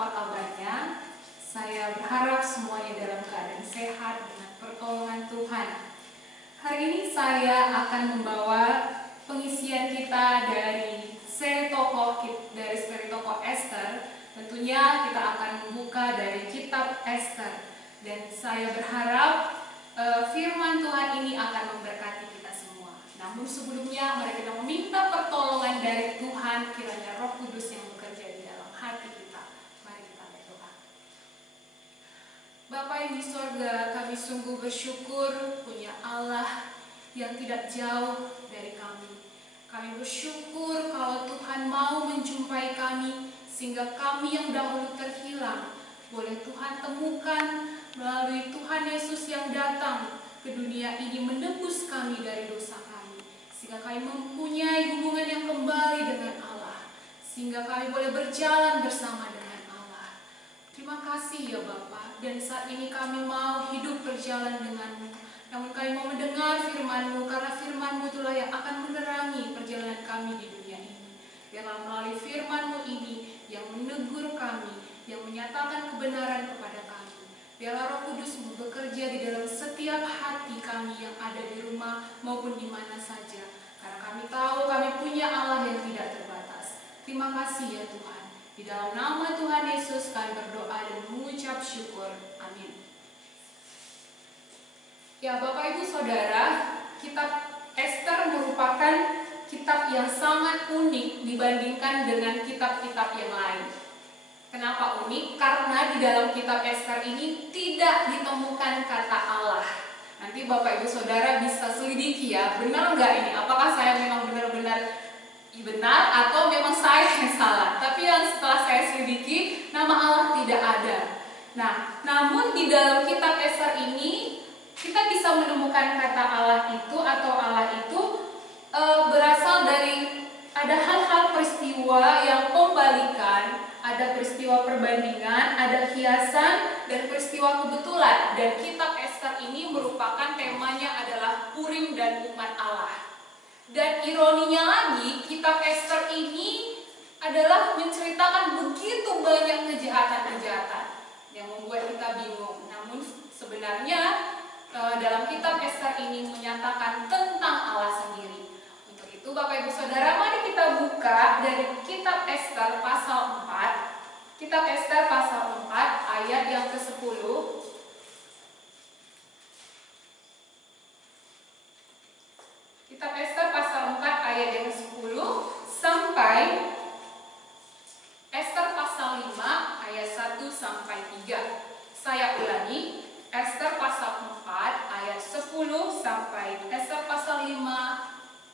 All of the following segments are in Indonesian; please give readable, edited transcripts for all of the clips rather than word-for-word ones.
apa kabarnya? Saya berharap semuanya dalam keadaan sehat dengan pertolongan Tuhan. Hari ini saya akan membawa pengisian kita dari seri tokoh Ester. Tentunya kita akan membuka dari kitab Ester. Dan saya berharap firman Tuhan ini akan memberkati kita semua. Namun sebelumnya mari kita meminta pertolongan dari Tuhan, kiranya Roh Kudus yang bekerja di dalam hati kita. Mari kita berdoa. Bapa yang di sorga, kami sungguh bersyukur punya Allah yang tidak jauh dari kami. Kami bersyukur kalau Tuhan mau menjumpai kami, sehingga kami yang dahulu terhilang boleh Tuhan temukan melalui Tuhan Yesus yang datang ke dunia ini menebus kami dari dosa kami, sehingga kami mempunyai hubungan yang kembali dengan Allah, sehingga kami boleh berjalan bersama dengan Allah. Terima kasih ya Bapa, dan saat ini kami mau hidup berjalan dengan-Mu. Namun kami mau mendengar firman-Mu, karena firman-Mu itulah yang akan menerangi perjalanan kami di dunia ini. Biarlah melalui firman-Mu ini yang menegur kami, yang menyatakan kebenaran kepada kami. Biarlah Roh Kudus bekerja di dalam setiap hati kami yang ada di rumah maupun di mana saja. Karena kami tahu kami punya Allah yang tidak terbatas. Terima kasih ya Tuhan. Di dalam nama Tuhan Yesus kami berdoa dan mengucap syukur. Amin. Ya Bapak Ibu Saudara, kitab Ester merupakan kitab yang sangat unik dibandingkan dengan kitab-kitab yang lain. Kenapa unik? Karena di dalam kitab Ester ini tidak ditemukan kata Allah. Nanti Bapak Ibu Saudara bisa selidiki ya, benar nggak ini? Apakah saya memang benar-benar benar atau memang saya yang salah? Tapi yang setelah saya selidiki, nama Allah tidak ada. Nah, namun di dalam kitab Ester ini kita bisa menemukan kata Allah itu atau Allah itu berasal dari ada hal-hal peristiwa yang pembalikan, ada peristiwa perbandingan, ada hiasan, dan peristiwa kebetulan. Dan kitab Ester ini merupakan temanya adalah Purim dan umat Allah. Dan ironinya lagi, kitab Ester ini adalah menceritakan begitu banyak kejahatan-kejahatan yang membuat kita bingung. Namun sebenarnya dalam kitab Ester ini menyatakan tentang Allah sendiri. Untuk itu Bapak Ibu Saudara, mari kita buka dari kitab Ester pasal 4. Kitab Ester pasal 4 ayat yang ke-10. Kitab Ester pasal 4 ayat yang ke-10 sampai Ester pasal 5 ayat 1 sampai 3. Saya ulangi, Ester pasal 4 ayat 10 sampai Ester pasal 5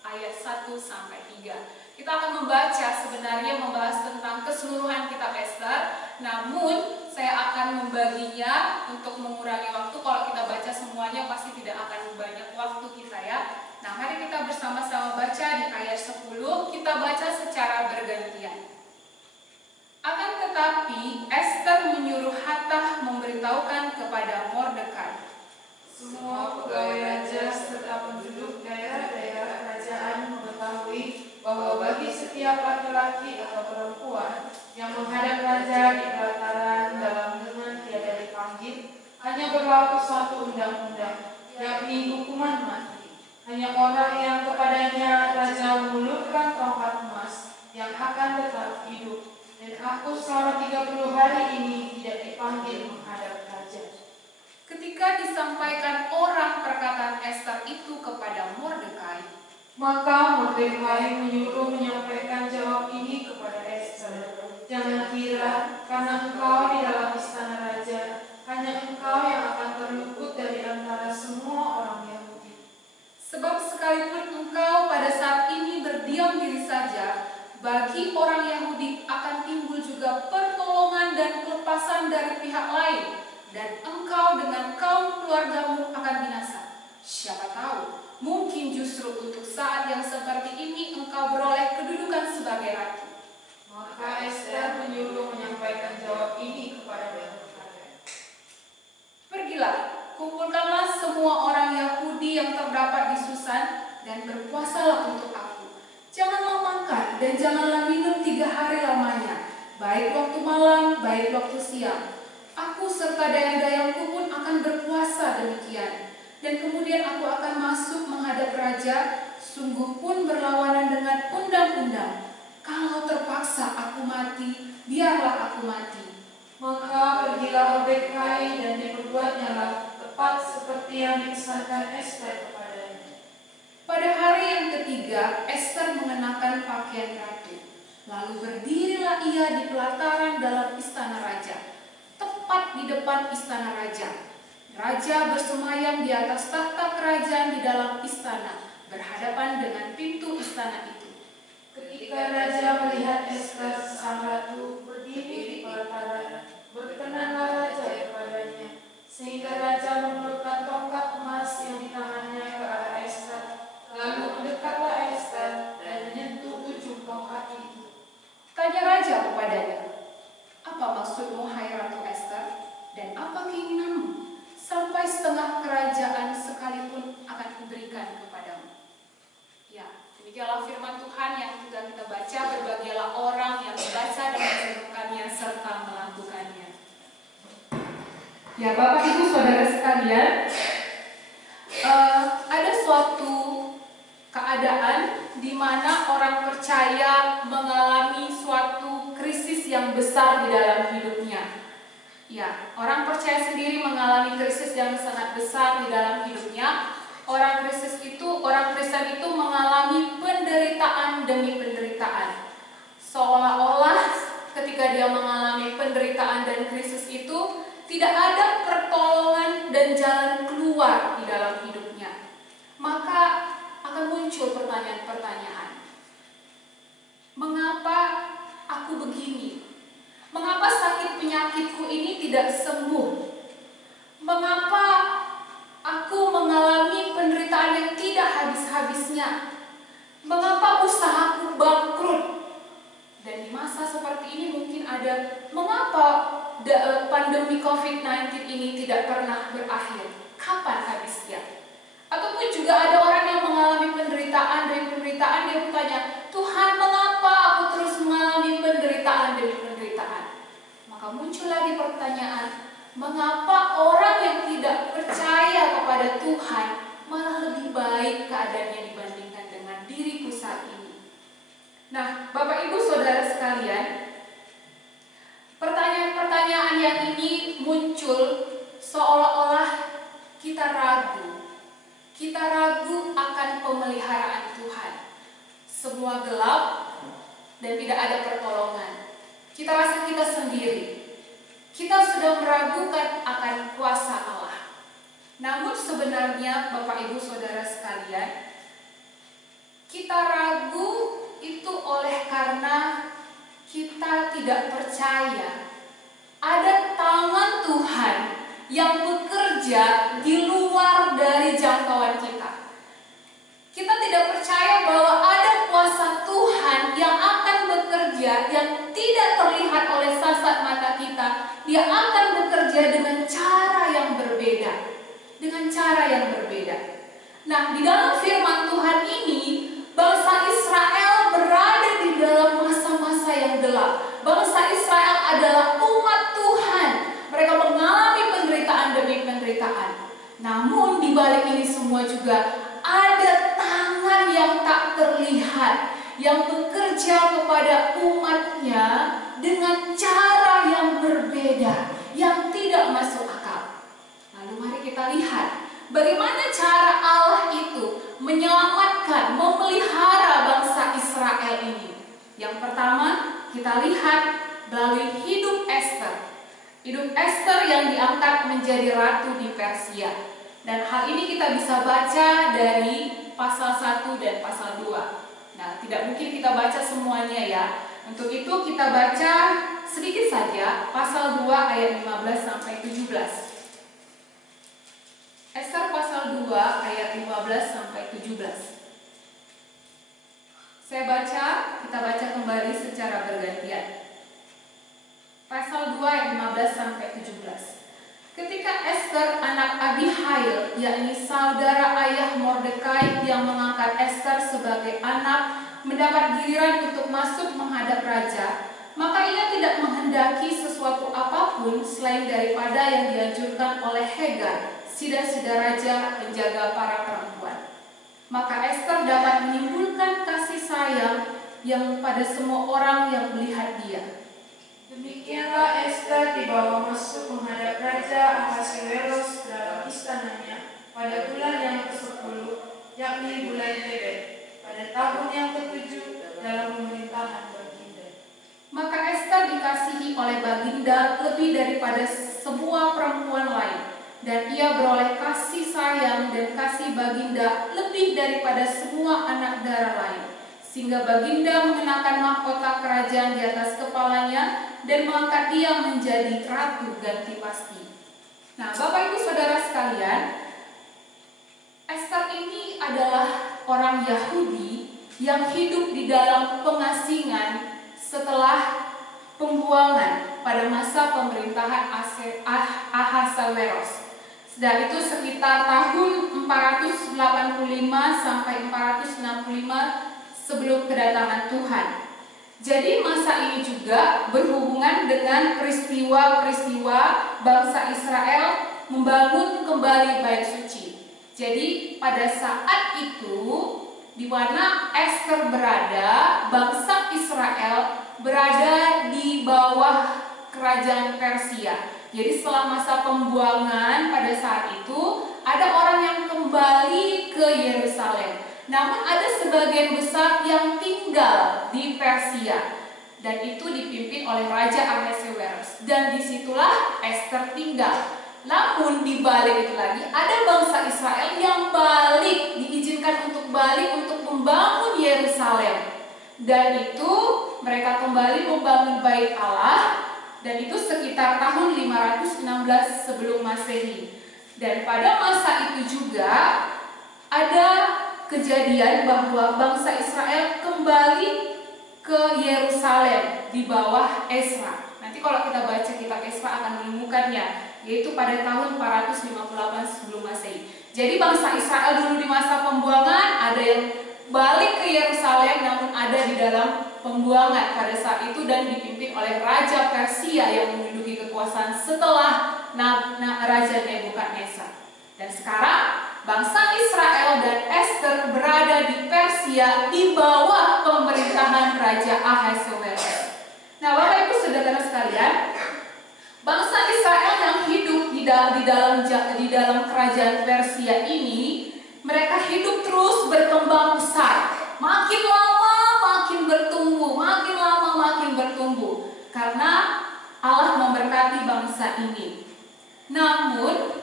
ayat 1 sampai 3. Kita akan membaca, sebenarnya membahas tentang keseluruhan kitab Ester, namun saya akan membaginya untuk mengurangi waktu. Kalau kita baca semuanya pasti tidak akan banyak waktu kita ya. Nah, mari kita bersama-sama baca di ayat 10, kita baca secara bergantian. Akan tetapi Ester menyuruh Hatach memberitahukan kepada Mordekai. Semua pegawai raja serta penduduk daerah-daerah kerajaan mengetahui bahwa bagi setiap laki-laki atau perempuan yang menghadap raja di pelataran dalam dengan tiada dipanggil, hanya berlaku satu undang-undang, yakni hukuman mati. Hanya orang yang kepadanya raja mengulurkan tongkat emas yang akan tetap hidup. Dan aku selama 30 hari ini tidak dipanggil menghadap raja. Ketika disampaikan orang perkataan Ester itu kepada Mordekai, maka Mordekai menyuruh menyampaikan jawab ini kepada Ester. Jangan kira karena engkau di dalam istana raja, hanya engkau yang akan terluput dari antara semua orang Yahudi. Sebab sekalipun engkau pada saat ini berdiam diri saja, bagi orang Yahudi akan timbul juga pertolongan dan kelepasan dari pihak lain, dan engkau dengan kaum keluargamu akan binasa. Siapa tahu, mungkin justru untuk saat yang seperti ini engkau beroleh kedudukan sebagai ratu. Maka Ester menyuruh menyampaikan jawab ini kepada Mordekai. Pergilah, kumpulkanlah semua orang Yahudi yang terdapat di Susan dan berpuasalah untuk aku. Janganlah makan dan janganlah minum 3 hari lamanya, baik waktu malam, baik waktu siang. Aku serta dayang-dayangku pun akan berpuasa demikian. Dan kemudian aku akan masuk menghadap raja, sungguh pun berlawanan dengan undang-undang. Kalau terpaksa aku mati, biarlah aku mati. Maka pergilah Mordekai dan diperbuatnya lah tepat seperti yang dipesankan Ester kepadanya. Pada hari yang ketiga, Ester mengenakan pakaian ratu. Lalu berdirilah ia di pelataran dalam istana raja, tepat di depan istana raja. Raja bersemayam di atas tahta kerajaan di dalam istana, berhadapan dengan pintu istana itu. Ketika raja melihat Ester sang ratu berdiri di pelataran, berkenanlah raja kepadanya, sehingga raja menurunkan tongkat emas yang di tangannya ke arah Ester, lalu mendekatlah Ester dan menyentuh ujung tongkat itu. Tanya raja kepadanya, "Apa maksudmu, hai Ratu Ester, dan apa keinginanmu? Sampai setengah kerajaan sekalipun akan kuberikan kepadamu." Ya, demikianlah firman Tuhan yang sudah kita baca. Berbahagialah orang yang membaca dan merenungkannya serta melakukannya. Ya, Bapak Ibu Saudara sekalian, ada suatu keadaan di mana orang percaya mengalami suatu krisis yang besar di dalam hidupnya. Ya, orang percaya sendiri mengalami krisis yang sangat besar di dalam hidupnya. Orang Kristen itu mengalami penderitaan demi penderitaan. Seolah-olah ketika dia mengalami penderitaan dan krisis itu tidak ada pertolongan dan jalan keluar di dalam hidupnya. Maka akan muncul pertanyaan-pertanyaan. Mengapa aku begini? Mengapa sakit penyakitku ini tidak sembuh? Mengapa aku mengalami penderitaan yang tidak habis-habisnya? Mengapa usahaku bangkrut? Dan di masa seperti ini mungkin ada, mengapa pandemi COVID-19 ini tidak pernah berakhir? Kapan habisnya? Ataupun juga ada orang yang mengalami penderitaan demi penderitaan, dia bertanya, "Tuhan, mengapa aku terus mengalami penderitaan demi penderitaan?" Maka muncul lagi pertanyaan, mengapa orang yang tidak percaya kepada Tuhan malah lebih baik keadaannya dibandingkan dengan diriku saat ini? Nah, Bapak Ibu Saudara sekalian, pertanyaan-pertanyaan yang ini muncul seolah-olah kita ragu. Kita ragu akan pemeliharaan Tuhan. Semua gelap dan tidak ada pertolongan. Kita rasa kita sendiri. Kita sudah meragukan akan kuasa Allah. Namun sebenarnya Bapak Ibu Saudara sekalian, kita ragu itu oleh karena kita tidak percaya ada tangan Tuhan yang bekerja di luar dari jangkauan kita. Kita tidak percaya bahwa ada kuasa Tuhan yang akan bekerja yang tidak terlihat oleh kasat mata kita. Dia akan bekerja dengan cara yang berbeda. Dengan cara yang berbeda. Nah, di dalam firman Tuhan ini, bangsa Israel berada di dalam masa-masa yang gelap. Bangsa Israel adalah umat Tuhan. Mereka mengalami penderitaan demi penderitaan. Namun di balik ini semua juga ada tangan yang tak terlihat yang bekerja kepada umatnya dengan cara yang berbeda, yang tidak masuk akal. Lalu mari kita lihat bagaimana cara Allah itu menyelamatkan, memelihara bangsa Israel ini. Yang pertama, kita lihat melalui hidup Ester. Hidup Ester yang diangkat menjadi ratu di Persia. Dan hal ini kita bisa baca dari pasal 1 dan pasal 2. Nah, tidak mungkin kita baca semuanya ya. Untuk itu kita baca sedikit saja pasal 2 ayat 15 sampai 17. Ester pasal 2 ayat 15 sampai 17. Kita baca kembali secara bergantian. Pasal 2 ayat 15 sampai 17. Ketika Ester anak Abihail, yakni saudara ayah Mordekai yang mengangkat Ester sebagai anak, mendapat giliran untuk masuk menghadap raja, maka ia tidak menghendaki sesuatu apapun selain daripada yang dianjurkan oleh Hegai, sida-sida raja penjaga para perempuan. Maka Ester dapat menimbulkan kasih sayang yang pada semua orang yang melihat dia. Demikianlah Ester dibawa masuk menghadap Raja Ahasuerus ke dalam istananya pada bulan yang ke-10, yakni bulan Tebet, pada tahun yang ke-7 dalam pemerintahan Baginda. Maka Ester dikasihi oleh Baginda lebih daripada semua perempuan lain, dan ia beroleh kasih sayang dan kasih Baginda lebih daripada semua anak darah lain, sehingga Baginda mengenakan mahkota kerajaan di atas kepalanya dan mengangkat dia menjadi ratu ganti pasti. Nah, Bapak Ibu Saudara sekalian, Ester ini adalah orang Yahudi yang hidup di dalam pengasingan setelah pembuangan pada masa pemerintahan Ahasuerus. Dan itu sekitar tahun 485 sampai 465 sebelum kedatangan Tuhan. Jadi masa ini juga berhubungan dengan peristiwa-peristiwa bangsa Israel membangun kembali bait suci. Jadi pada saat itu di mana Ester berada, bangsa Israel berada di bawah kerajaan Persia. Jadi setelah masa pembuangan pada saat itu ada orang yang kembali ke Yerusalem. Namun ada sebagian besar yang tinggal di Persia dan itu dipimpin oleh Raja Ahasuerus. Dan disitulah Ester tinggal. Namun di balik itu lagi ada bangsa Israel yang balik, diizinkan untuk balik untuk membangun Yerusalem. Dan itu mereka kembali membangun bait Allah, dan itu sekitar tahun 516 sebelum Masehi. Dan pada masa itu juga ada kejadian bahwa bangsa Israel kembali ke Yerusalem di bawah Ezra. Nanti kalau kita baca kitab Ezra akan menemukannya, yaitu pada tahun 458 sebelum Masehi. Jadi bangsa Israel dulu di masa pembuangan ada yang balik ke Yerusalem, namun ada di dalam pembuangan pada saat itu dan dipimpin oleh Raja Persia yang menduduki kekuasaan setelah Raja Nebukadnezar. Dan sekarang bangsa Israel dan Ester berada di Persia di bawah pemerintahan Raja Ahasuerus. Nah, Bapak Ibu Saudara sekalian, bangsa Israel yang hidup di dalam kerajaan Persia ini, mereka hidup terus berkembang besar. Makin lama makin bertumbuh, makin lama makin bertumbuh. Karena Allah memberkati bangsa ini. Namun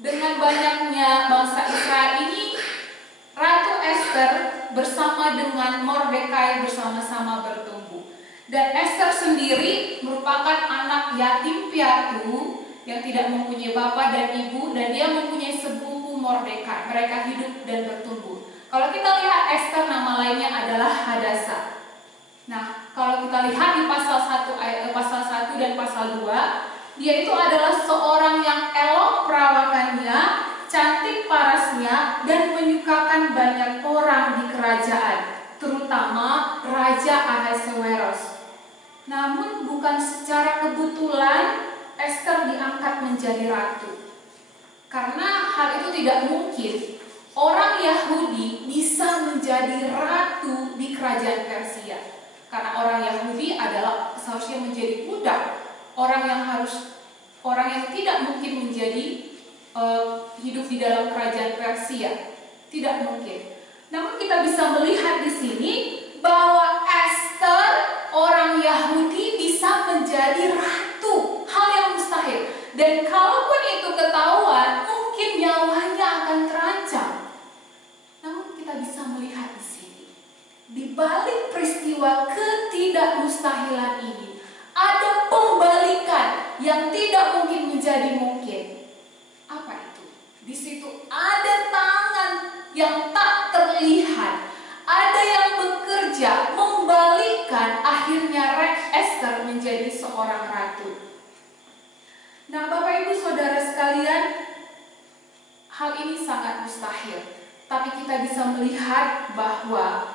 dengan banyaknya bangsa Israel ini, Ratu Ester bersama dengan Mordekai bersama-sama bertumbuh. Dan Ester sendiri merupakan anak yatim piatu yang tidak mempunyai bapak dan ibu, dan dia mempunyai sepupu Mordekai. Mereka hidup dan bertumbuh. Kalau kita lihat Ester, nama lainnya adalah Hadasa. Nah, kalau kita lihat di pasal 1 dan pasal 2, dia itu adalah seorang yang elok perawakannya, cantik parasnya, dan menyukakan banyak orang di kerajaan, terutama Raja Ahasuerus. Namun bukan secara kebetulan Ester diangkat menjadi ratu. Karena hal itu tidak mungkin orang Yahudi bisa menjadi ratu di kerajaan Persia. Karena orang Yahudi adalah seharusnya menjadi budak. Orang yang tidak mungkin menjadi hidup di dalam kerajaan Persia, tidak mungkin. Namun kita bisa melihat di sini bahwa Ester, orang Yahudi, bisa menjadi ratu, hal yang mustahil. Dan kalaupun itu ketahuan, mungkin nyawanya akan terancam. Namun kita bisa melihat di sini, di balik peristiwa ketidakmustahilan ini, ada pembalikan yang tidak mungkin menjadi mungkin. Apa itu? Di situ ada tangan yang tak terlihat, ada yang bekerja membalikkan, akhirnya Ester menjadi seorang ratu. Nah, Bapak Ibu Saudara sekalian, hal ini sangat mustahil. Tapi kita bisa melihat bahwa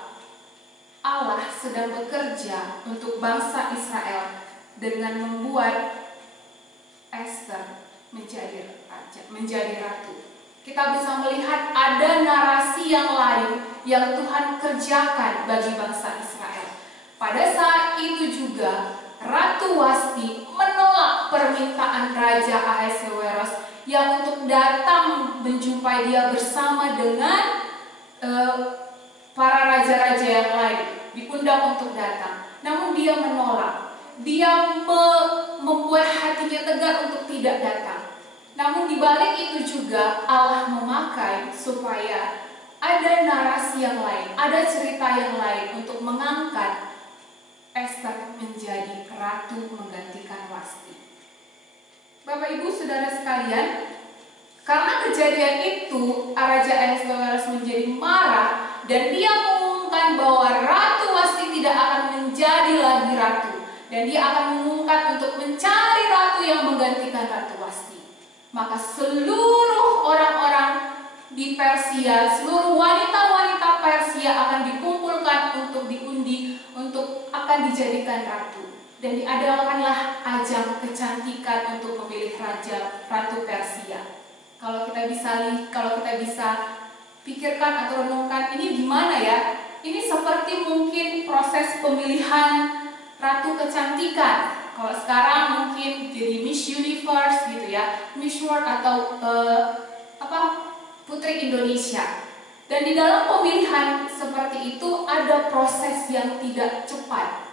Allah sedang bekerja untuk bangsa Israel dengan membuat Esther menjadi raja, menjadi ratu. Kita bisa melihat ada narasi yang lain yang Tuhan kerjakan bagi bangsa Israel. Pada saat itu juga Ratu Wasti menolak permintaan Raja Ahasuerus yang untuk datang menjumpai dia bersama dengan para raja-raja yang lain, diundang untuk datang. Namun dia menolak. Dia membuat hatinya tegar untuk tidak datang. Namun di balik itu juga Allah memakai supaya ada narasi yang lain, ada cerita yang lain untuk mengangkat Esther menjadi ratu menggantikan Wasti. Bapak Ibu Saudara sekalian, karena kejadian itu Raja Ahasuerus menjadi marah dan dia mengumumkan bahwa Ratu Wasti tidak akan menjadi lagi ratu, dan dia akan mengumumkan untuk mencari ratu yang menggantikan Ratu Wasti. Maka seluruh orang-orang di Persia, seluruh wanita-wanita Persia akan dikumpulkan untuk diundi untuk akan dijadikan ratu, dan diadakanlah ajang kecantikan untuk memilih ratu Persia. Kalau kita bisa pikirkan atau renungkan, ini gimana ya? Ini seperti mungkin proses pemilihan ratu kecantikan. Kalau sekarang mungkin jadi Miss Universe gitu ya, Miss World atau Putri Indonesia. Dan di dalam pemilihan seperti itu ada proses yang tidak cepat.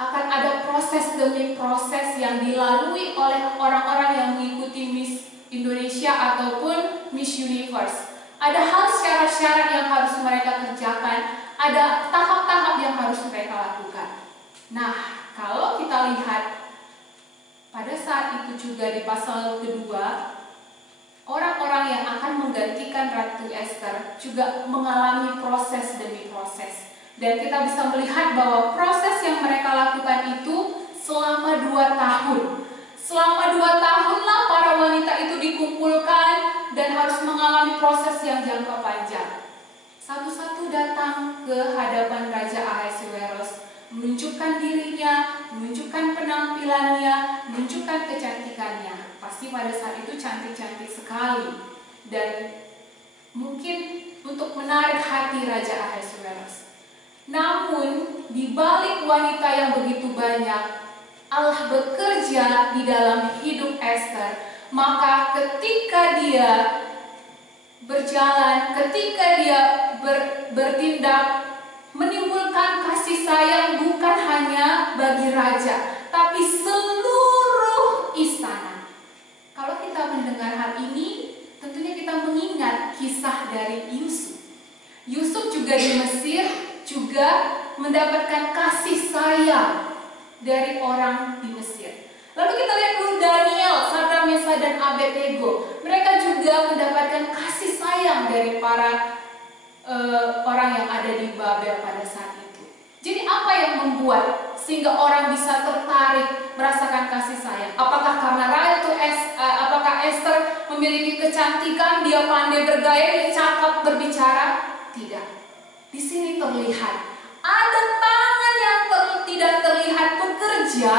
Akan ada proses demi proses yang dilalui oleh orang-orang yang mengikuti Miss Indonesia ataupun Miss Universe. Ada hal syarat-syarat yang harus mereka kerjakan, ada tahap-tahap yang harus mereka lakukan. Nah, kalau kita lihat pada saat itu juga di pasal kedua, orang-orang yang akan menggantikan Ratu Esther juga mengalami proses demi proses. Dan kita bisa melihat bahwa proses yang mereka lakukan itu selama 2 tahun. Selama 2 tahunlah para wanita itu dikumpulkan dan harus mengalami proses yang jangka panjang. Satu-satu datang ke hadapan Raja Ahasuerus, menunjukkan dirinya, menunjukkan penampilannya, menunjukkan kecantikannya. Pasti pada saat itu cantik-cantik sekali, dan mungkin untuk menarik hati Raja Ahasuerus. Namun di balik wanita yang begitu banyak, Allah bekerja di dalam hidup Esther. Maka ketika dia berjalan, ketika dia bertindak, menimbulkan kasih sayang bukan hanya bagi raja, tapi seluruh istana. Kalau kita mendengar hal ini, tentunya kita mengingat kisah dari Yusuf. Yusuf juga di Mesir juga mendapatkan kasih sayang dari orang di Mesir. Lalu kita lihat dulu Daniel, Sadrak, Mesak, dan Abednego. Mereka juga mendapatkan kasih sayang dari para orang yang ada di Babel pada saat itu. Jadi apa yang membuat sehingga orang bisa tertarik merasakan kasih sayang? Apakah karena apakah Esther memiliki kecantikan, dia pandai bergaya, dia cakap berbicara? Tidak. Di sini terlihat ada tangan yang tidak terlihat bekerja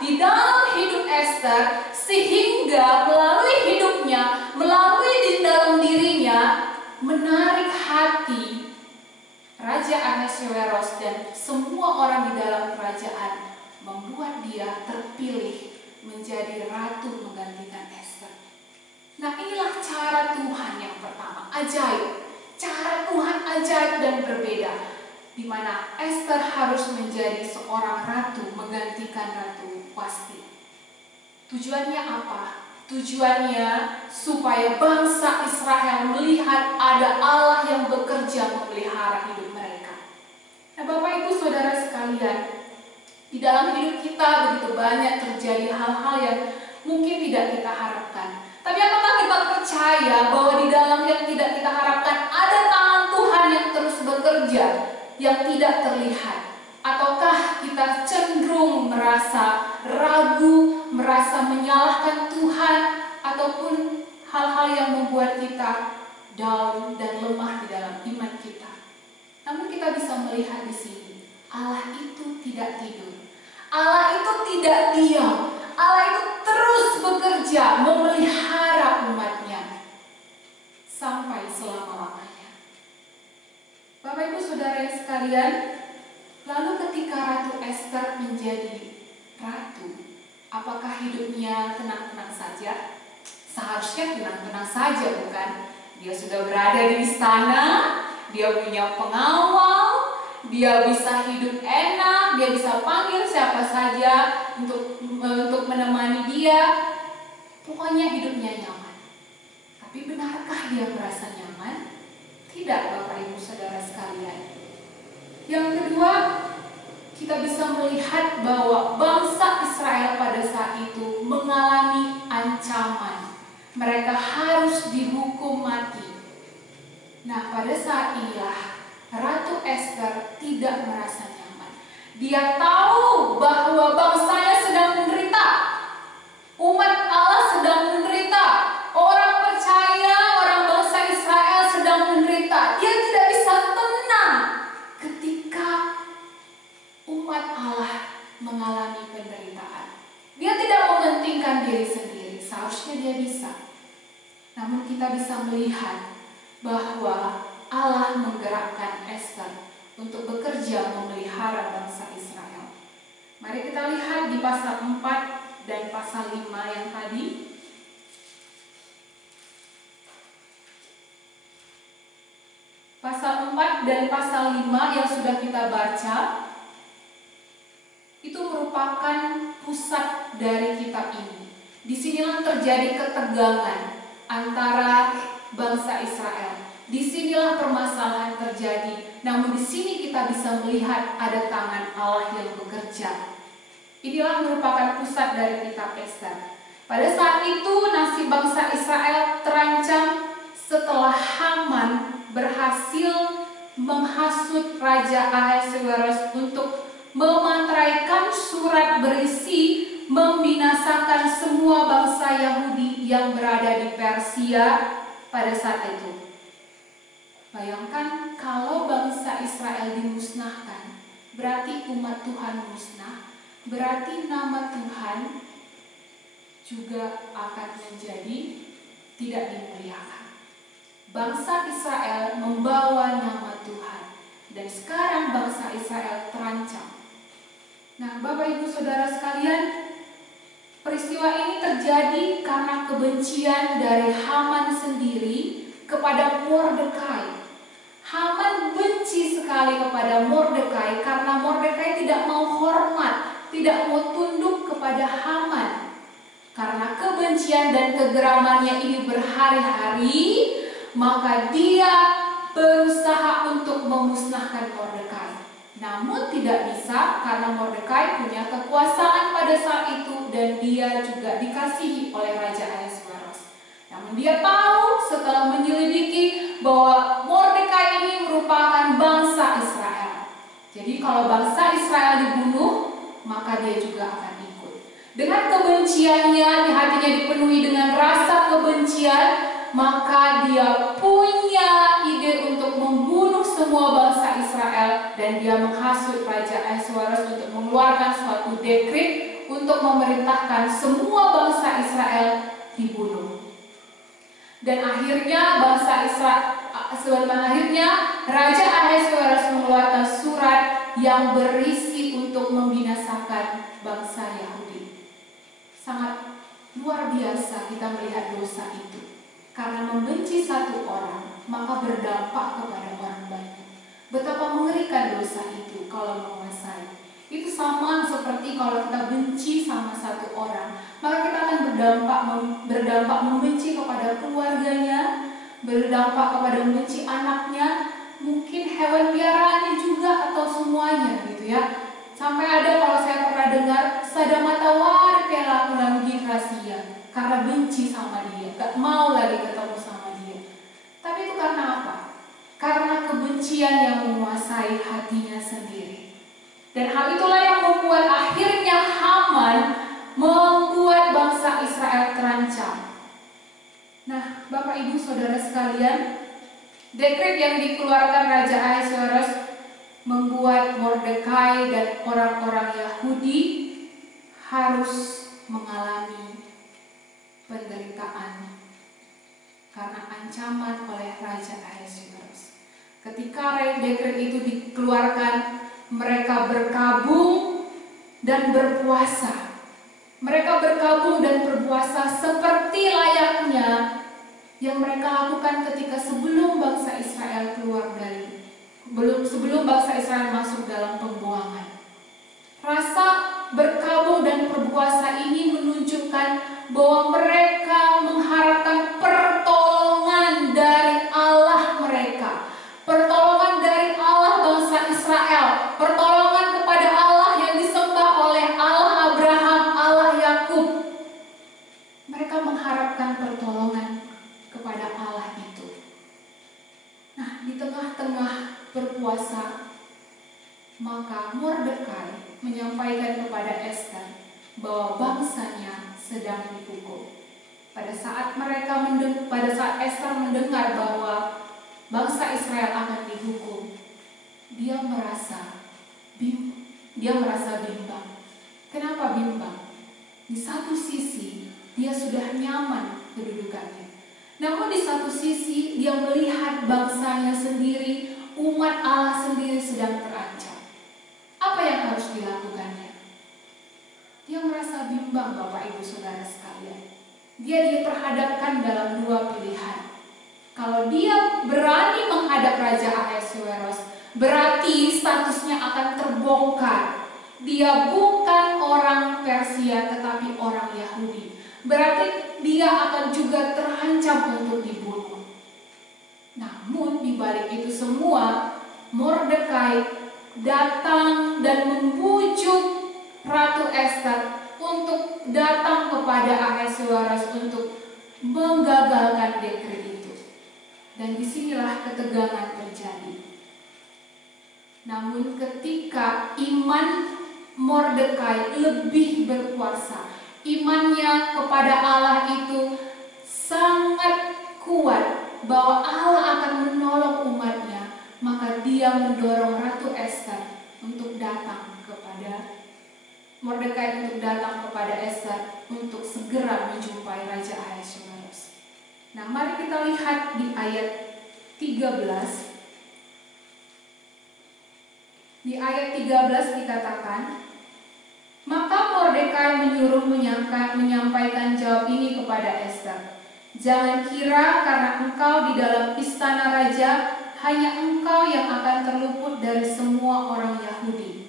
di dalam hidup Esther, sehingga melalui hidupnya, melalui di dalam dirinya, menarik hati Raja Ahasuerus dan semua orang di dalam kerajaan, membuat dia terpilih menjadi ratu menggantikan Esther. Nah, inilah cara Tuhan yang pertama, ajaib. Cara Tuhan ajaib dan berbeda, di mana Esther harus menjadi seorang ratu menggantikan Ratu Wasti. Tujuannya apa? Tujuannya supaya bangsa Israel melihat ada Allah yang bekerja memelihara hidup mereka. Nah, Bapak Ibu Saudara sekalian, di dalam hidup kita begitu banyak terjadi hal-hal yang mungkin tidak kita harapkan. Tapi apakah kita percaya bahwa di dalam yang tidak kita harapkan ada tangan Tuhan yang terus bekerja, yang tidak terlihat? Ataukah kita cenderung merasa ragu, merasa menyalahkan Tuhan, ataupun hal-hal yang membuat kita down dan lemah di dalam iman kita? Namun kita bisa melihat di sini, Allah itu tidak tidur. Allah itu tidak diam. Allah itu terus bekerja bekerja memelihara umatnya sampai selama-lamanya. Bapak Ibu Saudara yang sekalian, lalu ketika Ratu Ester menjadi ratu, apakah hidupnya tenang-tenang saja? Seharusnya tenang-tenang saja, bukan? Dia sudah berada di istana, dia punya pengawal, dia bisa hidup enak, dia bisa panggil siapa saja untuk menemani dia. Pokoknya hidupnya nyaman. Tapi benarkah dia merasa nyaman? Tidak, Bapak Ibu Saudara sekalian. Yang kedua, kita bisa melihat bahwa bangsa Israel pada saat itu mengalami ancaman. Mereka harus dihukum mati. Nah, pada saat inilah Ratu Ester tidak merasa nyaman. Dia tahu bahwa bangsanya sedang menderita. Umat Allah sedang menderita. Orang percaya, orang bangsa Israel sedang menderita. Dia tidak bisa tenang ketika umat Allah mengalami penderitaan. Dia tidak mementingkan diri sendiri. Seharusnya dia bisa. Namun kita bisa melihat bahwa Allah menggerakkan Ester untuk bekerja memelihara bangsa Israel. Mari kita lihat di pasal 4 dan pasal 5 yang tadi. Pasal 4 dan pasal 5 yang sudah kita baca, itu merupakan pusat dari kitab ini. Disinilah terjadi ketegangan antara bangsa Israel. Disinilah permasalahan terjadi. Namun di sini kita bisa melihat ada tangan Allah yang bekerja. Inilah merupakan pusat dari kitab Ester. Pada saat itu nasib bangsa Israel terancam setelah Haman berhasil menghasut Raja Ahasuerus untuk memantraikan surat berisi membinasakan semua bangsa Yahudi yang berada di Persia pada saat itu. Bayangkan kalau bangsa Israel dimusnahkan, berarti umat Tuhan musnah, berarti nama Tuhan juga akan menjadi tidak dimuliakan. Bangsa Israel membawa nama Tuhan, dan sekarang bangsa Israel terancam. Nah, Bapak Ibu Saudara sekalian, peristiwa ini terjadi karena kebencian dari Haman sendiri kepada Mordekai. Haman benci sekali kepada Mordekai karena Mordekai tidak mau hormat, tidak mau tunduk kepada Haman. Karena kebencian dan kegeramannya ini berhari-hari, maka dia berusaha untuk memusnahkan Mordekai. Namun tidak bisa karena Mordekai punya kekuasaan pada saat itu dan dia juga dikasihi oleh Raja Ahasuerus. Namun dia tahu setelah menyelidiki bahwa Mordekai ini merupakan bangsa Israel. Jadi kalau bangsa Israel dibunuh, maka dia juga akan ikut. Dengan kebenciannya, di hatinya dipenuhi dengan rasa kebencian, maka dia punya ide untuk membunuh semua bangsa Israel dan dia menghasut Raja Ahasuerus untuk mengeluarkan suatu dekret untuk memerintahkan semua bangsa Israel dibunuh. Dan akhirnya Raja Ahasuerus mengeluarkan surat yang berisi untuk membinasakan bangsa Yahudi. Sangat luar biasa kita melihat dosa itu. Karena membenci satu orang, maka berdampak kepada orang banyak. Betapa mengerikan dosa itu kalau menguasai. Itu sama seperti kalau kita benci sama satu orang, maka kita akan berdampak membenci kepada keluarganya, berdampak kepada membenci anaknya, mungkin hewan piaraannya juga atau semuanya gitu ya. Sampai ada kalau saya pernah dengar sadamatawar pelaku lagi rahasia karena benci sama dia, gak mau lagi ketemu sama dia. Tapi itu karena apa? Karena kebencian yang menguasai hatinya sendiri. Dan hal itulah yang membuat akhirnya Haman membuat bangsa Israel terancam. Nah, Bapak Ibu Saudara sekalian, dekret yang dikeluarkan Raja Ahasuerus membuat Mordekai dan orang-orang Yahudi harus mengalami penderitaan karena ancaman oleh Raja Ahasuerus. Ketika dekret itu dikeluarkan, mereka berkabung dan berpuasa. Mereka berkabung dan berpuasa seperti layaknya yang mereka lakukan ketika sebelum bangsa Israel sebelum bangsa Israel masuk dalam pembuangan. Rasa berkabung dan berpuasa ini menunjukkan bahwa mereka mengharapkan pertolongan dari Allah mereka, pertolongan dari Allah bangsa Israel, pertolongan kepada Allah yang disembah oleh Allah Abraham, Allah Yakub. Mereka mengharapkan pertolongan kepada Allah itu. Nah, di tengah-tengah berpuasa, maka Mordekai menyampaikan kepada Ester bahwa bangsanya sedang dihukum. Pada saat Ester mendengar bahwa bangsa Israel akan dihukum, dia merasa bimbang. Kenapa bimbang? Di satu sisi dia sudah nyaman kedudukannya, namun di satu sisi dia melihat bangsanya sendiri, umat Allah sendiri sedang terancam. Apa yang harus dilakukannya? Dia merasa bimbang, Bapak Ibu Saudara sekalian. Dia diperhadapkan dalam dua pilihan. Kalau dia berani menghadap Raja Ahasuerus, berarti statusnya akan terbongkar. Dia bukan orang Persia tetapi orang Yahudi. Berarti dia akan juga terancam untuk dibunuh. Namun di balik itu semua, Mordekai datang dan membujuk Ratu Ester untuk datang kepada Ahasuerus untuk menggagalkan dekret itu. Dan disinilah ketegangan terjadi. Namun ketika iman Mordekai lebih berkuasa, imannya kepada Allah itu sangat kuat bahwa Allah akan menolong umatnya, maka dia mendorong Ratu Ester untuk datang kepada Mordekai Ester untuk segera menjumpai Raja Ahasuerus. Nah, mari kita lihat di ayat 13. Di ayat 13 dikatakan, maka Mordekai menyuruh menyampaikan jawab ini kepada Ester. Jangan kira karena engkau di dalam istana raja, hanya engkau yang akan terluput dari semua orang Yahudi.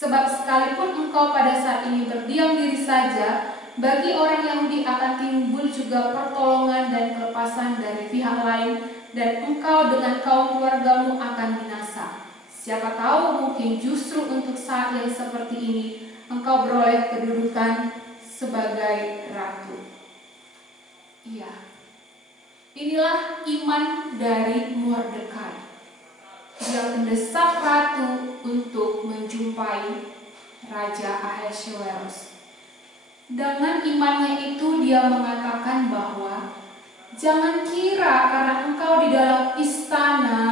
Sebab sekalipun engkau pada saat ini berdiam diri saja, bagi orang Yahudi akan timbul juga pertolongan dan kelepasan dari pihak lain, dan engkau dengan kaum keluargamu akan binasa. Siapa tahu mungkin justru untuk saat yang seperti ini, engkau beroleh kedudukan sebagai ratu. Iya, inilah iman dari Mordekai. Dia mendesak ratu untuk menjumpai Raja Ahasuerus. Dengan imannya itu dia mengatakan bahwa jangan kira karena engkau di dalam istana,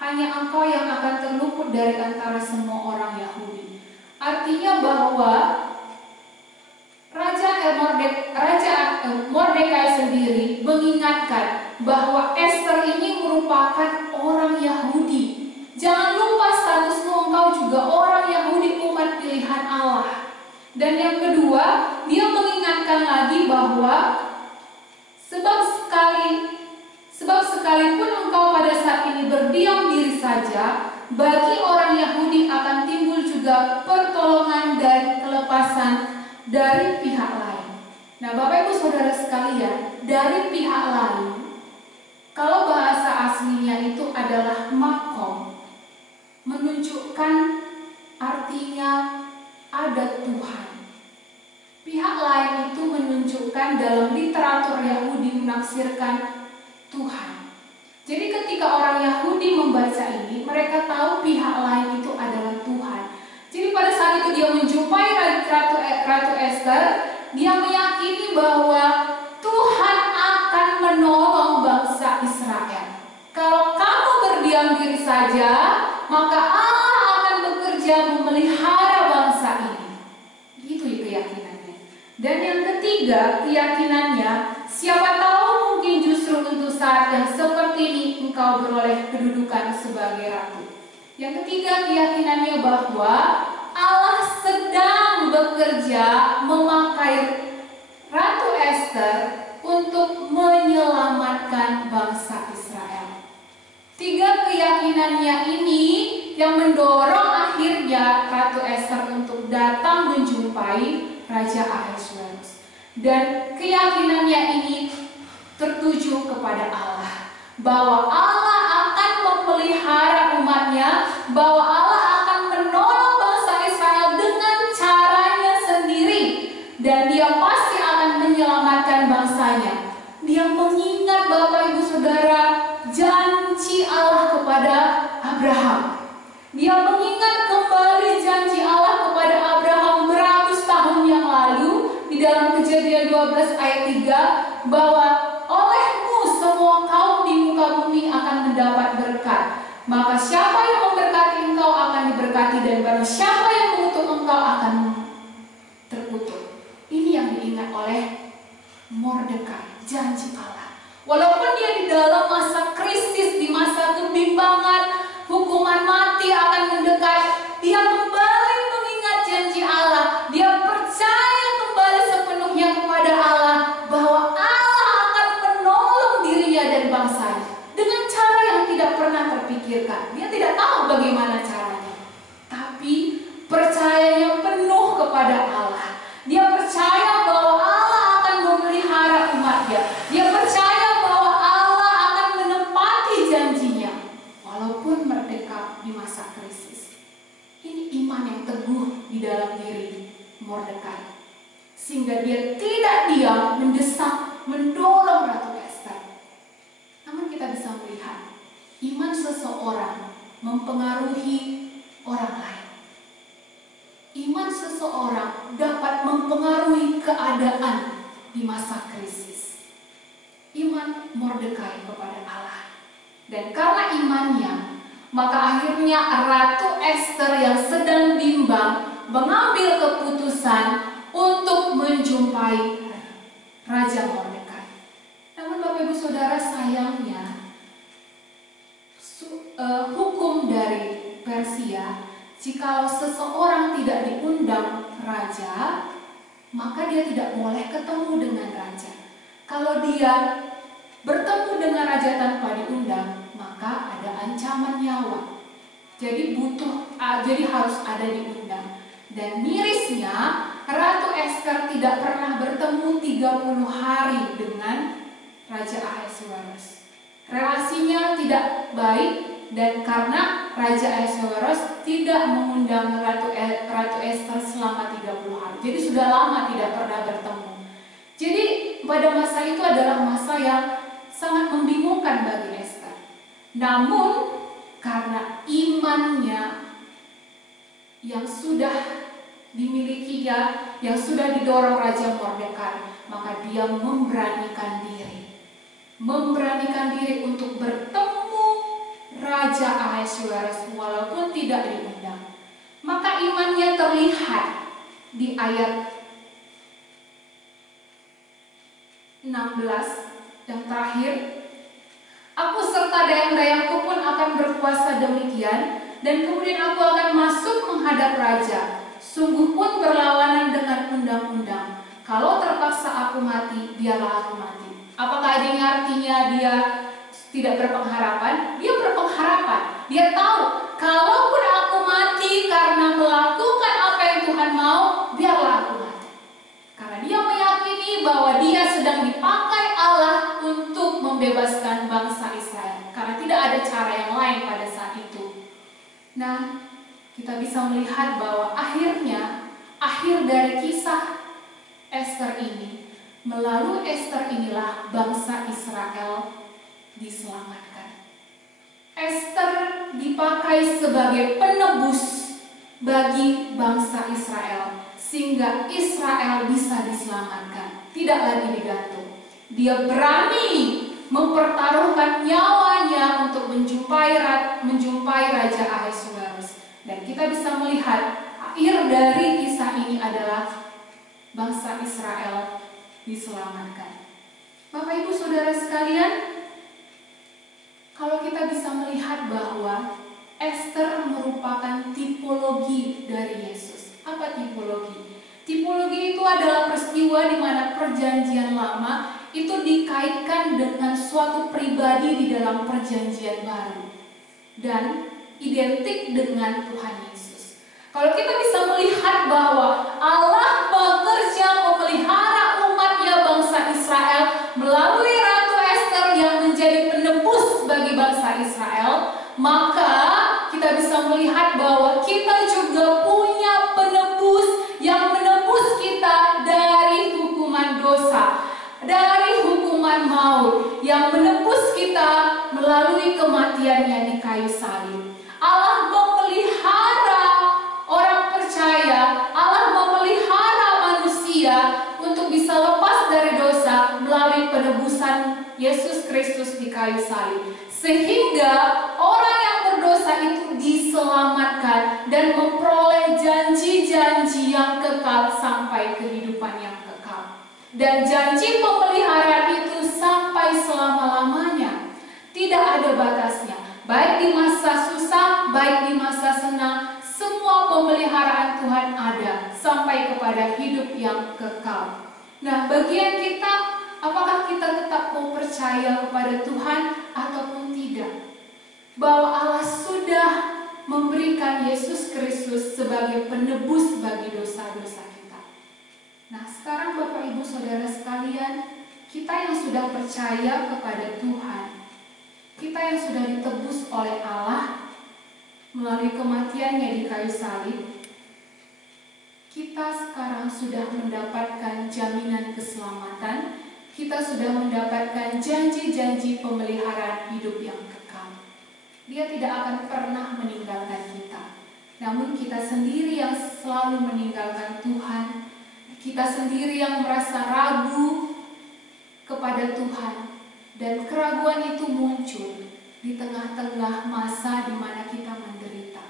hanya engkau yang akan terluput dari antara semua orang Yahudi. Artinya bahwa Mordekai sendiri mengingatkan bahwa Ester ini merupakan orang Yahudi. Jangan lupa statusmu, engkau juga orang Yahudi, umat pilihan Allah. Dan yang kedua, dia mengingatkan lagi bahwa sebab sekalipun engkau pada saat ini berdiam diri saja, bagi orang Yahudi akan timbul juga pertolongan dan kelepasan dari pihak lain. Nah, Bapak Ibu Saudara sekalian, dari pihak lain, kalau bahasa aslinya itu adalah makom, menunjukkan artinya ada Tuhan. Pihak lain itu menunjukkan dalam literatur Yahudi menafsirkan Tuhan. Jadi ketika orang Yahudi membaca ini, mereka tahu pihak lain itu adalah Tuhan. Jadi pada saat itu dia menjumpai Ratu Ester, dia meyakini bahwa Tuhan akan menolong bangsa Israel. Kalau kamu berdiam diri saja, maka Allah akan bekerja memelihara bangsa ini. Itu keyakinannya. Dan yang ketiga, ketiga, keyakinannya, siapa tahu mungkin justru untuk saat yang seperti ini engkau beroleh kedudukan sebagai ratu. Yang ketiga, keyakinannya bahwa Allah sedang bekerja memakai Ratu Ester untuk menyelamatkan bangsa Israel. Tiga keyakinannya ini yang mendorong akhirnya Ratu Ester untuk datang menjumpai Raja Ahasuerus. Dan keyakinannya ini tertuju kepada Allah, bahwa Allah akan memelihara umatnya, bahwa Allah akan menolong bangsa Israel dengan caranya sendiri, dan Dia pasti akan menyelamatkan bangsanya. Dia mengingat, Bapak Ibu Saudara, janji Allah kepada Abraham. Dia mengingat kembali janji Allah kepada Abraham beratus tahun yang lalu di dalam Kejadian 12 ayat 3, bahwa olehmu semua kaum di muka bumi akan mendapat berkat. Maka siapa yang memberkati engkau akan diberkati, dan barang siapa yang mengutuk engkau akan terkutuk. Ini yang diingat oleh Mordekai, janji Allah. Walaupun dia di dalam masa krisis, di masa kebimbangan, hukuman mati akan mendekat, dia kembali mengingat janji Allah. Dia percaya kembali sepenuhnya kepada Allah, bahwa Allah akan menolong dirinya dan bangsanya dengan cara yang tidak pernah terpikirkan. Dia tidak tahu bagaimana caranya, tapi percayanya penuh kepada Allah. Dia percaya bahwa Allah akan memelihara umatnya. Dia percaya bahwa Allah akan menepati janjinya walaupun merdeka di masa krisis. Ini iman yang teguh di dalam diri Mordekai, sehingga dia tidak diam, mendesak, mendorong Ratu Ester. Namun kita bisa melihat iman seseorang mempengaruhi orang lain. Iman seseorang dapat mempengaruhi keadaan di masa krisis. Iman Mordekai kepada Allah. Dan karena imannya, maka akhirnya Ratu Ester yang sedang bimbang mengambil keputusan untuk menjumpai Raja Mordekai. Namun Bapak Ibu Saudara, sayangnya hukum dari Persia, jikalau seseorang tidak diundang raja, maka dia tidak boleh ketemu dengan raja. Kalau dia bertemu dengan raja tanpa diundang, maka ada ancaman nyawa. Jadi harus ada diundang. Dan mirisnya, Ratu Ester tidak pernah bertemu 30 hari dengan Raja Ahasuerus. Relasinya tidak baik, dan karena Raja Ahasuerus tidak mengundang Ratu Ester selama 30 hari. Jadi sudah lama tidak pernah bertemu. Jadi pada masa itu adalah masa yang sangat membingungkan bagi Ester. Namun karena imannya yang sudah dimilikinya, yang sudah didorong Raja Mordekai, maka dia memberanikan diri untuk bertemu Raja Ahasuerus walaupun tidak diundang. Maka imannya terlihat di ayat 16 yang terakhir. Aku serta dayang-dayangku pun akan berpuasa demikian, dan kemudian aku akan masuk menghadap raja. Sungguh pun berlawanan dengan undang-undang. Kalau terpaksa aku mati, biarlah aku mati. Apakah ini artinya dia tidak berpengharapan? Dia berpengharapan. Dia tahu, kalaupun aku mati karena melakukan apa yang Tuhan mau, biarlah aku mati. Karena dia meyakini bahwa dia sedang dipakai Allah untuk membebaskan bangsa Israel. Karena tidak ada cara yang lain pada saat itu. Nah, kita bisa melihat bahwa akhir dari kisah Ester ini, melalui Ester inilah bangsa Israel diselamatkan. Ester dipakai sebagai penebus bagi bangsa Israel, sehingga Israel bisa diselamatkan, tidak lagi digantung. Dia berani mempertaruhkan nyawanya untuk menjumpai Raja Ahasuerus. Dan kita bisa melihat akhir dari kisah ini adalah bangsa Israel diselamatkan. Bapak Ibu Saudara sekalian, kalau kita bisa melihat bahwa Ester merupakan tipologi dari Yesus. Apa tipologi? Tipologi itu adalah peristiwa di mana perjanjian lama itu dikaitkan dengan suatu pribadi di dalam perjanjian baru dan identik dengan Tuhan Yesus. Kalau kita bisa melihat bahwa Allah bekerja memelihara umatnya bangsa Israel melalui Ratu Ester yang menjadi penebus bagi bangsa Israel, maka kita bisa melihat bahwa kita juga punya penebus yang menebus kita dari hukuman dosa, dari hukuman maut, yang menebus kita melalui kematiannya di kayu salib. Allah memelihara orang percaya, Allah memelihara manusia untuk bisa lepas dari dosa melalui penebusan Yesus Kristus di kayu salib. Sehingga orang yang berdosa itu diselamatkan dan memperoleh janji-janji yang kekal sampai kehidupan yang kekal. Dan janji pemeliharaan itu sampai selama-lamanya. Tidak ada batasnya. Baik di masa susah, baik di masa senang, semua pemeliharaan Tuhan ada sampai kepada hidup yang kekal. Nah, bagian kita, apakah kita tetap mau percaya kepada Tuhan ataupun tidak? Bahwa Allah sudah memberikan Yesus Kristus sebagai penebus bagi dosa-dosa kita. Nah, sekarang Bapak Ibu Saudara sekalian, kita yang sudah percaya kepada Tuhan, kita yang sudah ditebus oleh Allah melalui kematiannya di kayu salib, kita sekarang sudah mendapatkan jaminan keselamatan, kita sudah mendapatkan janji-janji pemeliharaan hidup yang kekal. Dia tidak akan pernah meninggalkan kita. Namun kita sendiri yang selalu meninggalkan Tuhan, kita sendiri yang merasa ragu kepada Tuhan, dan keraguan itu muncul di tengah-tengah masa di mana kita menderita,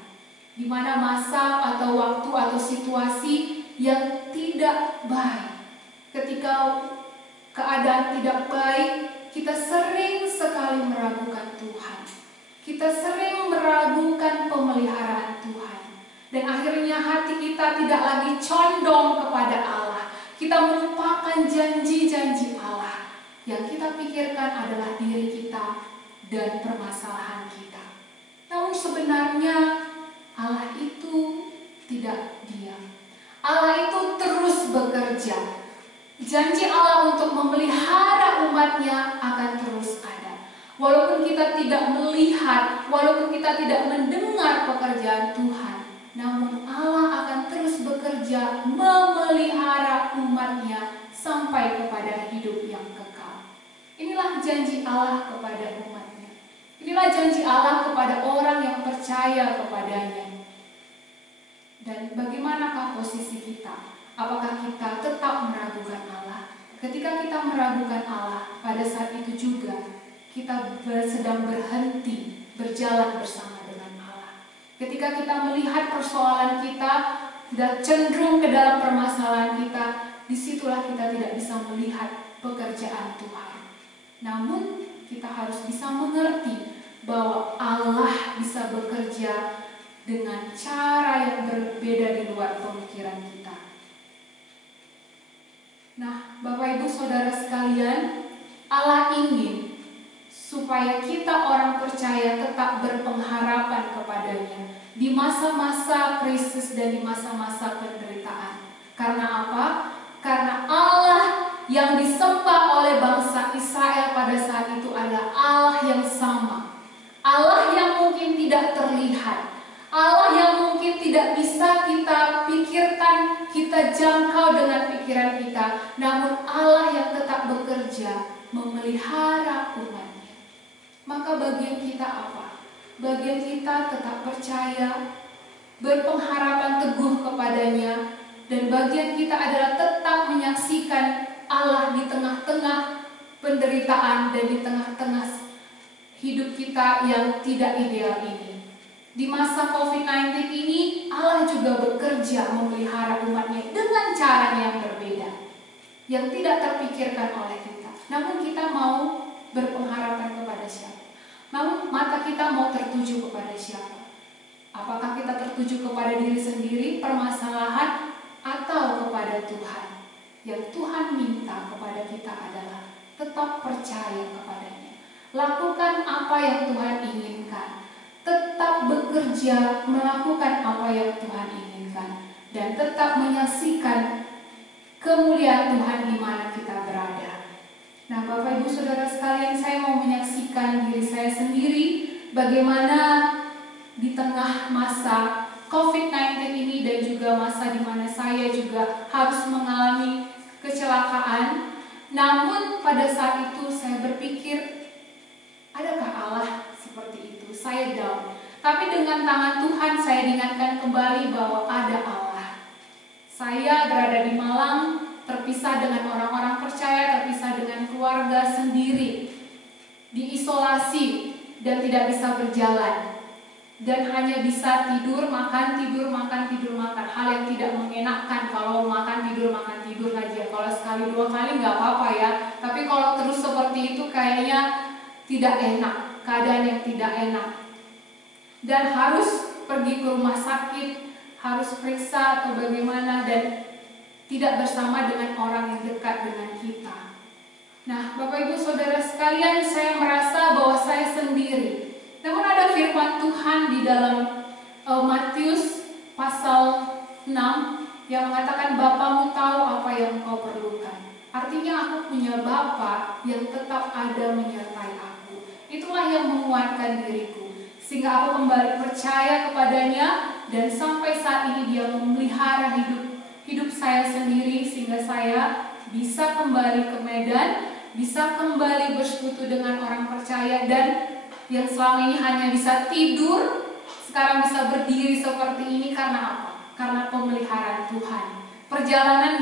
di mana masa atau waktu atau situasi yang tidak baik. Ketika keadaan tidak baik, kita sering sekali meragukan Tuhan. Kita sering meragukan pemeliharaan Tuhan. Dan akhirnya hati kita tidak lagi condong kepada Allah. Kita melupakan janji-janji Allah. Yang kita pikirkan adalah diri kita dan permasalahan kita. Namun sebenarnya Allah itu tidak diam. Allah itu terus bekerja. Janji Allah untuk memelihara umatnya akan terus ada. Walaupun kita tidak melihat, walaupun kita tidak mendengar pekerjaan Tuhan, namun Allah akan terus bekerja memelihara umatnya sampai kepada hidup yang kekal. Inilah janji Allah kepada umatnya. Inilah janji Allah kepada orang yang percaya kepadanya. Dan bagaimanakah posisi kita? Apakah kita tetap meragukan Allah? Ketika kita meragukan Allah, pada saat itu juga kita sedang berhenti berjalan bersama dengan Allah. Ketika kita melihat persoalan kita dan cenderung ke dalam permasalahan kita, disitulah kita tidak bisa melihat pekerjaan Tuhan. Namun kita harus bisa mengerti bahwa Allah bisa bekerja dengan cara yang berbeda di luar pemikiran kita. Nah, Bapak Ibu Saudara sekalian, Allah ingin supaya kita orang percaya tetap berpengharapan kepadanya di masa-masa krisis dan di masa-masa penderitaan. Karena apa? Karena Allah yang disembah oleh bangsa Israel pada saat itu adalah Allah yang sama. Allah yang mungkin tidak terlihat, Allah yang mungkin tidak bisa kita pikirkan, kita jangkau dengan pikiran kita, namun Allah yang tetap bekerja memelihara umatnya. Maka bagian kita apa? Bagian kita tetap percaya, berpengharapan teguh kepadanya, dan bagian kita adalah tetap menyaksikan Allah di tengah-tengah penderitaan dan di tengah-tengah hidup kita yang tidak ideal ini. Di masa COVID-19 ini, Allah juga bekerja memelihara umatnya dengan cara yang berbeda. yang tidak terpikirkan oleh kita. Namun kita mau berpengharapan kepada siapa? Namun mata kita mau tertuju kepada siapa? Apakah kita tertuju kepada diri sendiri, permasalahan, atau kepada Tuhan? Yang Tuhan minta kepada kita adalah tetap percaya kepadanya. Lakukan apa yang Tuhan inginkan. Tetap bekerja melakukan apa yang Tuhan inginkan. Dan tetap menyaksikan kemuliaan Tuhan di mana kita berada. Nah, Bapak Ibu Saudara sekalian, saya mau menyaksikan diri saya sendiri bagaimana di tengah masa COVID-19 ini dan juga masa di mana saya juga harus mengalami kecelakaan. Namun pada saat itu saya berpikir, adakah Allah seperti itu? Saya down. Tapi dengan tangan Tuhan saya diingatkan kembali bahwa ada Allah. Saya berada di Malang, terpisah dengan orang-orang percaya, terpisah dengan keluarga sendiri, diisolasi dan tidak bisa berjalan, dan hanya bisa tidur, makan, tidur, makan, tidur, makan. Hal yang tidak mengenakkan kalau makan, tidur saja. Kalau sekali dua kali nggak apa-apa ya, tapi kalau terus seperti itu kayaknya tidak enak, keadaan yang tidak enak. Dan harus pergi ke rumah sakit, harus periksa atau bagaimana, dan tidak bersama dengan orang yang dekat dengan kita. Nah, Bapak Ibu Saudara sekalian, saya merasa bahwa saya sendiri. Namun ada firman Tuhan di dalam Matius pasal 6 yang mengatakan Bapamu tahu apa yang kau perlukan. Artinya aku punya Bapa yang tetap ada menyertai aku. Itulah yang menguatkan diriku, sehingga aku kembali percaya kepadanya, dan sampai saat ini dia memelihara hidup saya sendiri, sehingga saya bisa kembali ke Medan, bisa kembali bersekutu dengan orang percaya, dan yang selama ini hanya bisa tidur, sekarang bisa berdiri seperti ini karena apa? Karena pemeliharaan Tuhan. Perjalanan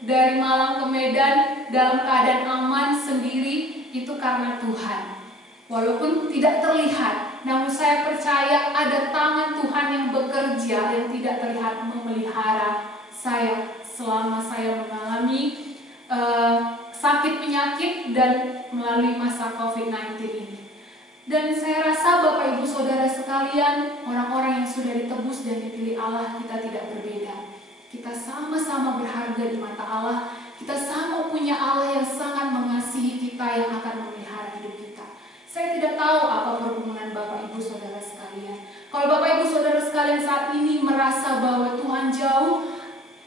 dari Malang ke Medan dalam keadaan aman sendiri itu karena Tuhan. Walaupun tidak terlihat, namun saya percaya ada tangan Tuhan yang bekerja yang tidak terlihat memelihara saya selama saya mengalami sakit penyakit dan melalui masa COVID-19 ini. Dan saya rasa Bapak Ibu Saudara sekalian, orang-orang yang sudah ditebus dan dipilih Allah, kita tidak berbeda. Kita sama-sama berharga di mata Allah. Kita sama punya Allah yang sangat mengasihi kita, yang akan memelihara hidup kita. Saya tidak tahu apa pergumulan Bapak Ibu Saudara sekalian. Kalau Bapak Ibu Saudara sekalian saat ini merasa bahwa Tuhan jauh,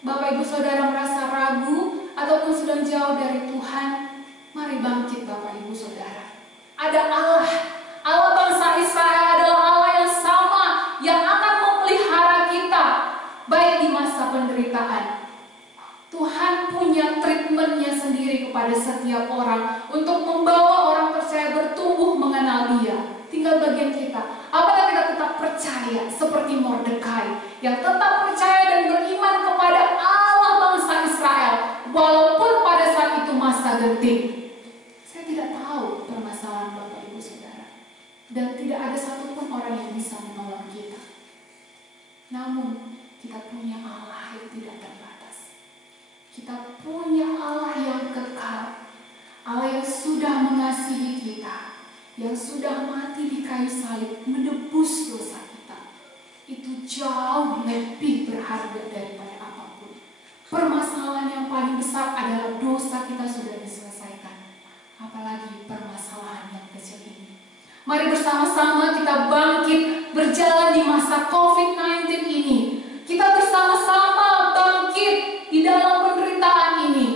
Bapak Ibu Saudara merasa ragu ataupun sedang jauh dari Tuhan, mari bangkit Bapak Ibu Saudara. Ada Allah. Allah bangsa Israel adalah Allah yang sama, yang akan memelihara kita baik di masa penderitaan. Tuhan punya treatmentnya sendiri kepada setiap orang untuk membawa orang percaya bertumbuh mengenal Dia. Tinggal bagian kita. Apakah kita tetap percaya seperti Mordekai yang tetap percaya dan beriman kepada Allah bangsa Israel walaupun pada saat itu masa genting. Saya tidak tahu permasalahan Bapak Ibu Saudara, dan tidak ada satupun orang yang bisa menolong kita. Namun kita punya Allah yang tidak terbatas. Kita punya Allah yang kekal, Allah yang sudah mengasihi kita, yang sudah mati di kayu salib menebus dosa kita. Itu jauh lebih berharga daripada apapun. Permasalahan yang paling besar adalah dosa kita sudah diselesaikan, apalagi permasalahan yang kecil ini. Mari bersama-sama kita bangkit berjalan di masa COVID-19 ini. Kita bersama-sama bangkit di dalam penderitaan ini.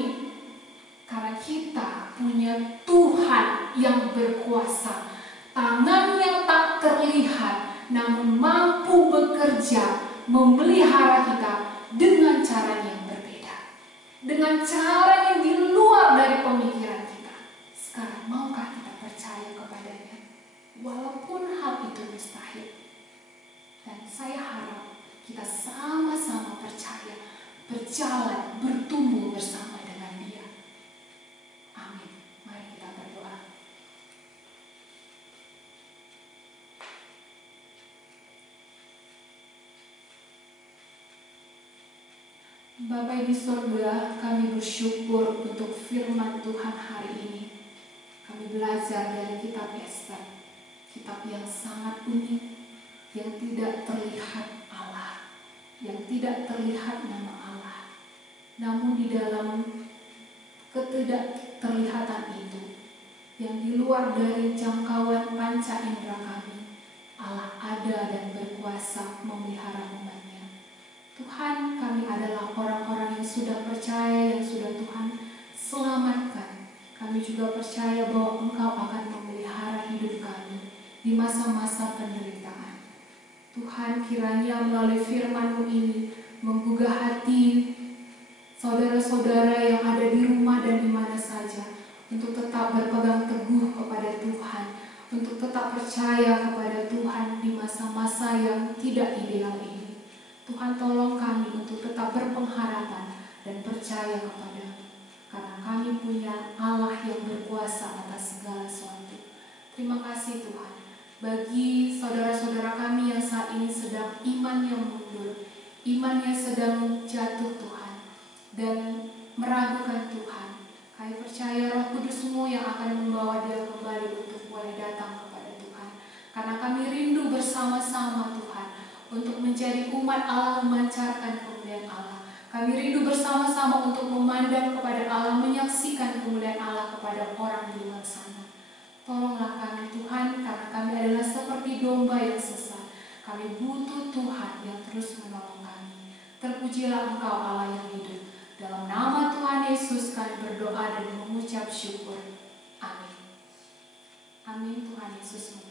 Karena kita punya Tuhan yang berkuasa. Tangannya tak terlihat, namun mampu bekerja memelihara kita dengan cara yang berbeda. Dengan cara yang di luar dari pemikiran kita. Sekarang maukah kita percaya kepadanya? Walaupun hal itu mustahil. Dan saya harap kita sama-sama percaya, berjalan, bertumbuh bersama dengan Dia. Amin. Mari kita berdoa. Bapa di surga, kami bersyukur untuk firman Tuhan hari ini. Kami belajar dari kitab Ester, kitab yang sangat unik, yang tidak terlihat Allah, yang tidak terlihat nama Allah. Namun di dalam ketidakterlihatan itu, yang di luar dari jangkauan panca indera kami, Allah ada dan berkuasa memelihara umat-Nya. Tuhan, kami adalah orang-orang yang sudah percaya, yang sudah Tuhan selamatkan. Kami juga percaya bahwa Engkau akan memelihara hidup kami di masa-masa penderitaan. Tuhan, kiranya melalui firman-Mu ini menggugah hati saudara-saudara yang ada di rumah dan di mana saja untuk tetap berpegang teguh kepada Tuhan, untuk tetap percaya kepada Tuhan di masa-masa yang tidak ideal ini. Tuhan, tolong kami untuk tetap berpengharapan dan percaya kepada-Mu, karena kami punya Allah yang berkuasa atas segala sesuatu. Terima kasih Tuhan, bagi saudara-saudara kami yang saat ini sedang imannya mundur, imannya sedang jatuh Tuhan, dan meragukan Tuhan. Kami percaya Roh Kudus-Mu yang akan membawa dia kembali untuk boleh datang kepada Tuhan. Karena kami rindu bersama-sama Tuhan, untuk menjadi umat Allah, memancarkan kemuliaan Allah. Kami rindu bersama-sama untuk memandang kepada Allah, menyaksikan kemuliaan Allah kepada orang di luar sana. Tolonglah kami Tuhan, karena kami adalah seperti domba yang sesat. Kami butuh Tuhan yang terus menolong kami. Terpujilah Engkau Allah yang hidup. Dalam nama Tuhan Yesus kami berdoa dan mengucap syukur. Amin. Amin. Tuhan Yesus